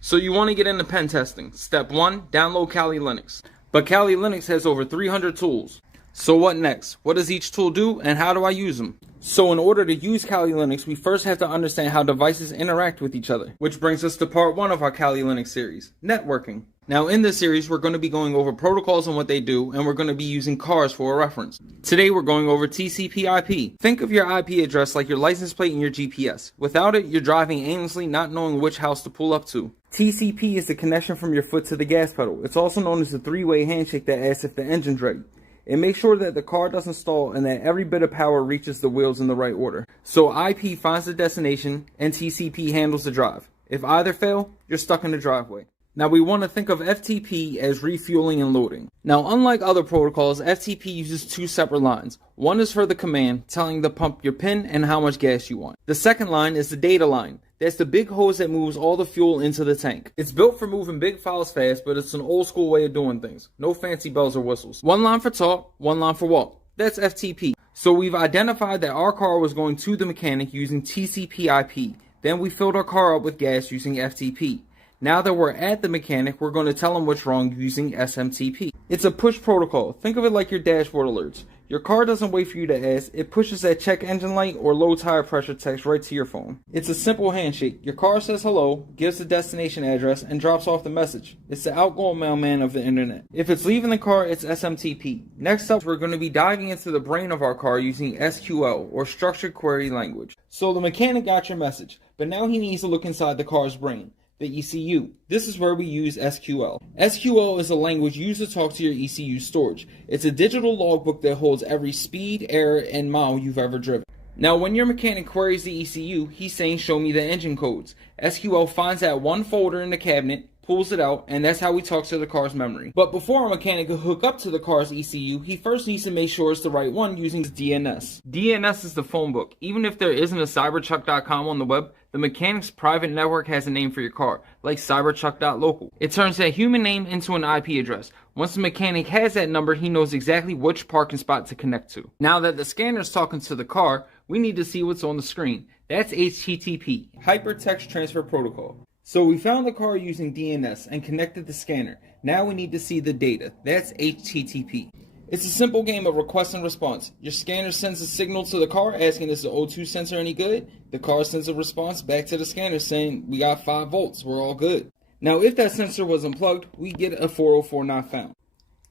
So you want to get into pen testing. Step 1, download Kali Linux. But Kali Linux has over 300 tools. So what next? What does each tool do and how do I use them? So in order to use Kali Linux, we first have to understand how devices interact with each other. Which brings us to part 1 of our Kali Linux series, networking. Now in this series, we're going to be going over protocols and what they do, and we're going to be using cars for a reference. Today we're going over TCP IP. Think of your IP address like your license plate and your GPS. Without it, you're driving aimlessly, not knowing which house to pull up to. TCP is the connection from your foot to the gas pedal. It's also known as the three-way handshake that asks if the engine's ready. It makes sure that the car doesn't stall and that every bit of power reaches the wheels in the right order. So IP finds the destination and TCP handles the drive. If either fail, you're stuck in the driveway. Now we want to think of FTP as refueling and loading. Now unlike other protocols, FTP uses 2 separate lines. One is for the command, telling the pump your pin and how much gas you want. The second line is the data line. That's the big hose that moves all the fuel into the tank. It's built for moving big files fast, but it's an old school way of doing things. No fancy bells or whistles. One line for talk, one line for walk. That's FTP. So we've identified that our car was going to the mechanic using TCP IP. Then we filled our car up with gas using FTP. Now that we're at the mechanic, we're going to tell them what's wrong using SMTP. It's a push protocol. Think of it like your dashboard alerts. Your car doesn't wait for you to ask, it pushes that check engine light or low tire pressure text right to your phone. It's a simple handshake. Your car says hello, gives the destination address, and drops off the message. It's the outgoing mailman of the internet. If it's leaving the car, it's SMTP. Next up, we're going to be diving into the brain of our car using SQL, or Structured Query Language. So the mechanic got your message, but now he needs to look inside the car's brain. The ECU. This is where we use SQL. SQL is a language used to talk to your ECU storage. It's a digital logbook that holds every speed, error, and mile you've ever driven. Now when your mechanic queries the ECU, he's saying show me the engine codes. SQL finds that one folder in the cabinet, pulls it out, and that's how we talk to the car's memory. But before a mechanic can hook up to the car's ECU, he first needs to make sure it's the right one using DNS. DNS is the phone book. Even if there isn't a Cyberchuck.com on the web, the mechanic's private network has a name for your car, like Cyberchuck.local. It turns that human name into an IP address. Once the mechanic has that number, he knows exactly which parking spot to connect to. Now that the scanner's talking to the car, we need to see what's on the screen. That's HTTP, Hypertext Transfer Protocol. So we found the car using DNS and connected the scanner. Now we need to see the data. That's HTTP. It's a simple game of request and response. Your scanner sends a signal to the car asking is the O2 sensor any good? The car sends a response back to the scanner saying we got 5 volts, we're all good. Now if that sensor was unplugged, we get a 404 not found.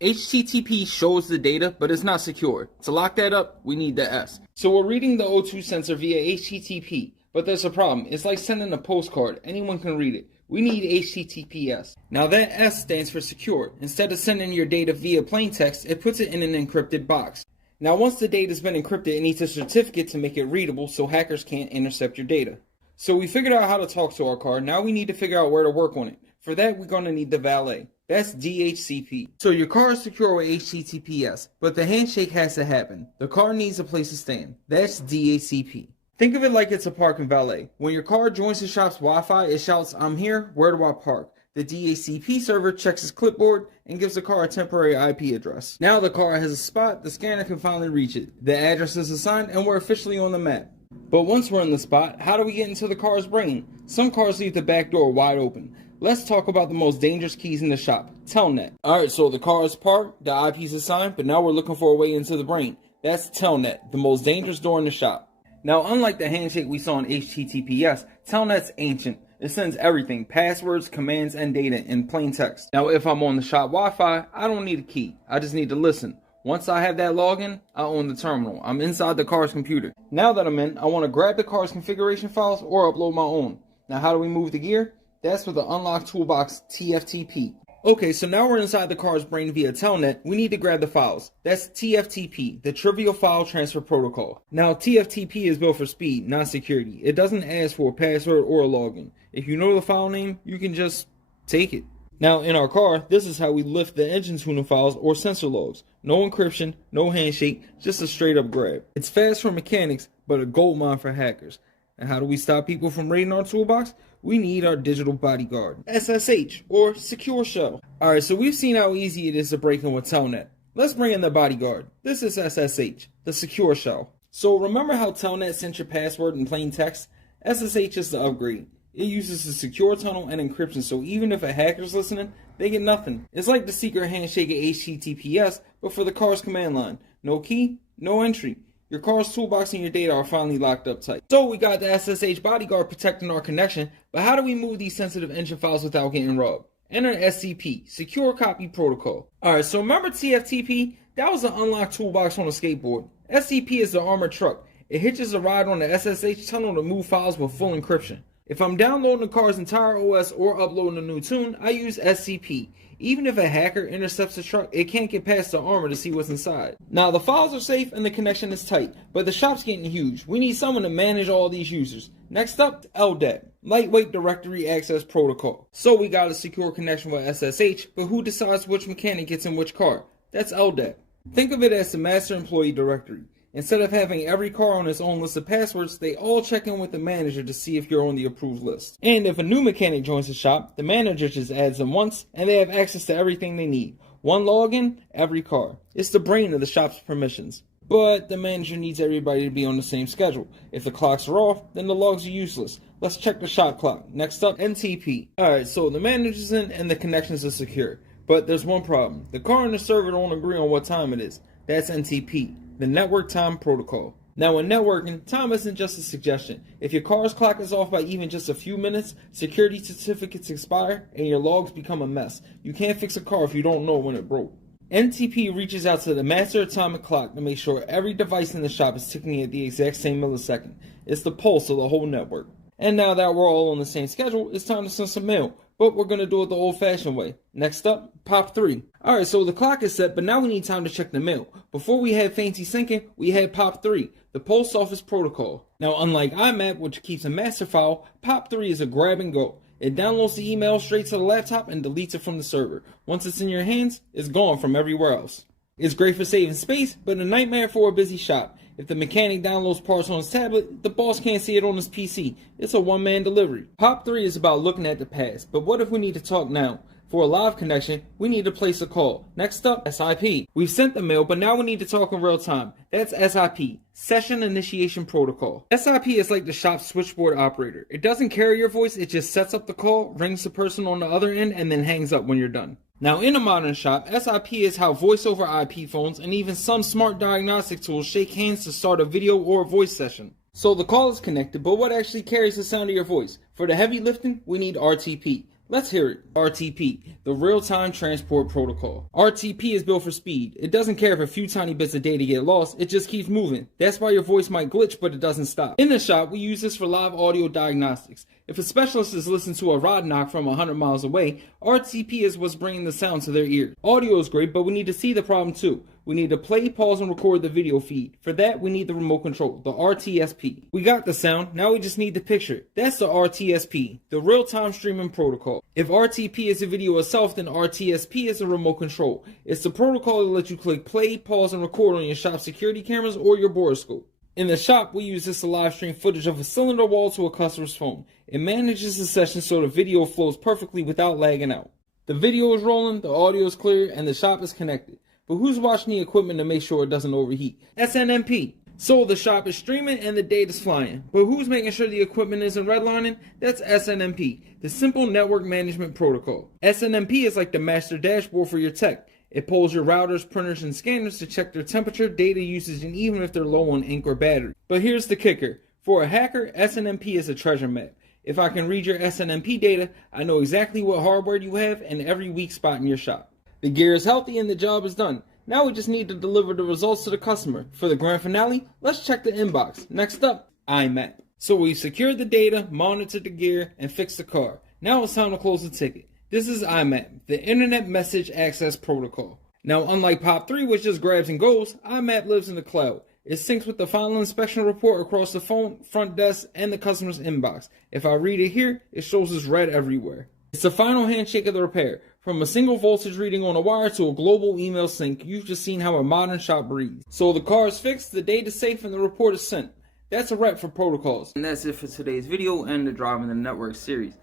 HTTP shows the data, but it's not secure. To lock that up, we need the S. So we're reading the O2 sensor via HTTP. But there's a problem. It's like sending a postcard. Anyone can read it. We need HTTPS. Now that S stands for secure. Instead of sending your data via plain text, it puts it in an encrypted box. Now once the data's been encrypted, it needs a certificate to make it readable so hackers can't intercept your data. So we figured out how to talk to our car. Now we need to figure out where to work on it. For that, we're going to need the valet. That's DHCP. So your car is secure with HTTPS, but the handshake has to happen. The car needs a place to stand. That's DHCP. Think of it like it's a parking valet. When your car joins the shop's Wi-Fi, it shouts, I'm here, where do I park? The DHCP server checks his clipboard and gives the car a temporary IP address. Now the car has a spot, the scanner can finally reach it. The address is assigned and we're officially on the map. But once we're in the spot, how do we get into the car's brain? Some cars leave the back door wide open. Let's talk about the most dangerous keys in the shop, Telnet. Alright, so the car is parked, the IP is assigned, but now we're looking for a way into the brain. That's Telnet, the most dangerous door in the shop. Now, unlike the handshake we saw in HTTPS, Telnet's ancient. It sends everything, passwords, commands, and data in plain text. Now, if I'm on the shop Wi-Fi, I don't need a key. I just need to listen. Once I have that login, I own the terminal. I'm inside the car's computer. Now that I'm in, I want to grab the car's configuration files or upload my own. Now, how do we move the gear? That's with the Unlock Toolbox TFTP. Okay, so now we're inside the car's brain via Telnet. We need to grab the files. That's TFTP, the Trivial File Transfer Protocol. Now, TFTP is built for speed, not security. It doesn't ask for a password or a login. If you know the file name, you can just take it. Now, in our car, this is how we lift the engine tuning files or sensor logs. No encryption, no handshake, just a straight up grab. It's fast for mechanics, but a goldmine for hackers. And how do we stop people from raiding our toolbox? We need our digital bodyguard, SSH, or Secure Shell. Alright, so we've seen how easy it is to break in with Telnet. Let's bring in the bodyguard. This is SSH, the Secure Shell. So remember how Telnet sent your password in plain text? SSH is the upgrade. It uses a secure tunnel and encryption, so even if a hacker's listening, they get nothing. It's like the secret handshake of HTTPS, but for the car's command line. No key, no entry. Your car's toolbox and your data are finally locked up tight. So we got the SSH bodyguard protecting our connection, but how do we move these sensitive engine files without getting robbed? Enter SCP, Secure Copy Protocol. Alright, so remember TFTP? That was an unlocked toolbox on a skateboard. SCP is the armored truck. It hitches a ride on the SSH tunnel to move files with full encryption. If I'm downloading the car's entire OS or uploading a new tune, I use SCP. Even if a hacker intercepts the truck, it can't get past the armor to see what's inside. Now the files are safe and the connection is tight, but the shop's getting huge. We need someone to manage all these users. Next up, LDAP, Lightweight Directory Access Protocol. So we got a secure connection with SSH, but who decides which mechanic gets in which car? That's LDAP. Think of it as the master employee directory. Instead of having every car on its own list of passwords, they all check in with the manager to see if you're on the approved list. And if a new mechanic joins the shop, the manager just adds them once, and they have access to everything they need. One login, every car. It's the brain of the shop's permissions. But the manager needs everybody to be on the same schedule. If the clocks are off, then the logs are useless. Let's check the shop clock. Next up, NTP. Alright, so the manager's in and the connections are secure. But there's one problem. The car and the server don't agree on what time it is. That's NTP. The Network Time Protocol. Now in networking, time isn't just a suggestion. If your car's clock is off by even just a few minutes, security certificates expire and your logs become a mess. You can't fix a car if you don't know when it broke. NTP reaches out to the master atomic clock to make sure every device in the shop is ticking at the exact same millisecond. It's the pulse of the whole network. And now that we're all on the same schedule, it's time to send some mail. But we're going to do it the old-fashioned way. Next up, POP3. Alright, so the clock is set, but now we need time to check the mail. Before we had fancy syncing, we had POP3, the Post Office Protocol. Now, unlike IMAP, which keeps a master file, POP3 is a grab and go. It downloads the email straight to the laptop and deletes it from the server. Once it's in your hands, it's gone from everywhere else. It's great for saving space, but a nightmare for a busy shop. If the mechanic downloads parts on his tablet, the boss can't see it on his PC. It's a one-man delivery. POP3 is about looking at the past, but what if we need to talk now? For a live connection, we need to place a call. Next up, SIP. We've sent the mail, but now we need to talk in real time. That's SIP, Session Initiation Protocol. SIP is like the shop's switchboard operator. It doesn't carry your voice, it just sets up the call, rings the person on the other end, and then hangs up when you're done. Now in a modern shop, SIP is how voice over IP phones and even some smart diagnostic tools shake hands to start a video or a voice session. So the call is connected, but what actually carries the sound of your voice? For the heavy lifting, we need RTP. Let's hear it. RTP, the Real-Time Transport Protocol. RTP is built for speed. It doesn't care if a few tiny bits of data get lost, it just keeps moving. That's why your voice might glitch, but it doesn't stop. In the shop, we use this for live audio diagnostics. If a specialist is listening to a rod knock from 100 miles away, RTP is what's bringing the sound to their ears. Audio is great, but we need to see the problem too. We need to play, pause, and record the video feed. For that, we need the remote control, the RTSP. We got the sound, now we just need the picture. That's the RTSP, the Real-Time Streaming Protocol. If RTP is the video itself, then RTSP is the remote control. It's the protocol that lets you click play, pause, and record on your shop security cameras or your borescope. In the shop, we use this to live stream footage of a cylinder wall to a customer's phone. It manages the session so the video flows perfectly without lagging out. The video is rolling, the audio is clear, and the shop is connected. But who's watching the equipment to make sure it doesn't overheat? SNMP. So the shop is streaming and the data's flying. But who's making sure the equipment isn't redlining? That's SNMP, the Simple Network Management Protocol. SNMP is like the master dashboard for your tech. It pulls your routers, printers, and scanners to check their temperature, data usage, and even if they're low on ink or battery. But here's the kicker. For a hacker, SNMP is a treasure map. If I can read your SNMP data, I know exactly what hardware you have and every weak spot in your shop. The gear is healthy and the job is done. Now we just need to deliver the results to the customer. For the grand finale, let's check the inbox. Next up, IMAP. So we've secured the data, monitored the gear, and fixed the car. Now it's time to close the ticket. This is IMAP, the Internet Message Access Protocol. Now unlike POP3, which just grabs and goes, IMAP lives in the cloud. It syncs with the final inspection report across the phone, front desk, and the customer's inbox. If I read it here, it shows as red everywhere. It's the final handshake of the repair. From a single voltage reading on a wire to a global email sync, you've just seen how a modern shop breathes. So the car is fixed, the data's safe, and the report is sent. That's a wrap for protocols. And that's it for today's video and the Driving the Network series.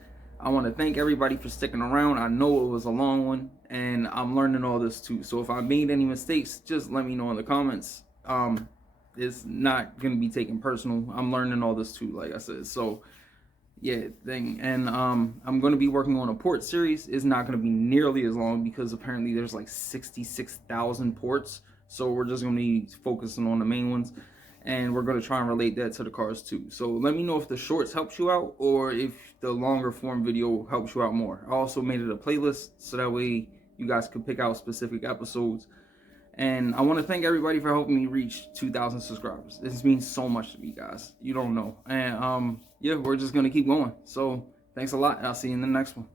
I want to thank everybody for sticking around. I know it was a long one, and I'm learning all this too. So if I made any mistakes, just let me know in the comments. it's not gonna be taken personal. I'm learning all this too, like I said. So yeah, thing. And I'm gonna be working on a port series. It's not gonna be nearly as long because apparently there's like 66,000 ports. So we're just gonna be focusing on the main ones, and we're gonna try and relate that to the cars too. So let me know if the shorts helps you out or if the longer form video helps you out more. I also made it a playlist so that way you guys could pick out specific episodes. And I want to thank everybody for helping me reach 2,000 subscribers. This means so much to me, guys. You don't know. And yeah, we're just gonna keep going. So thanks a lot. I'll see you in the next one.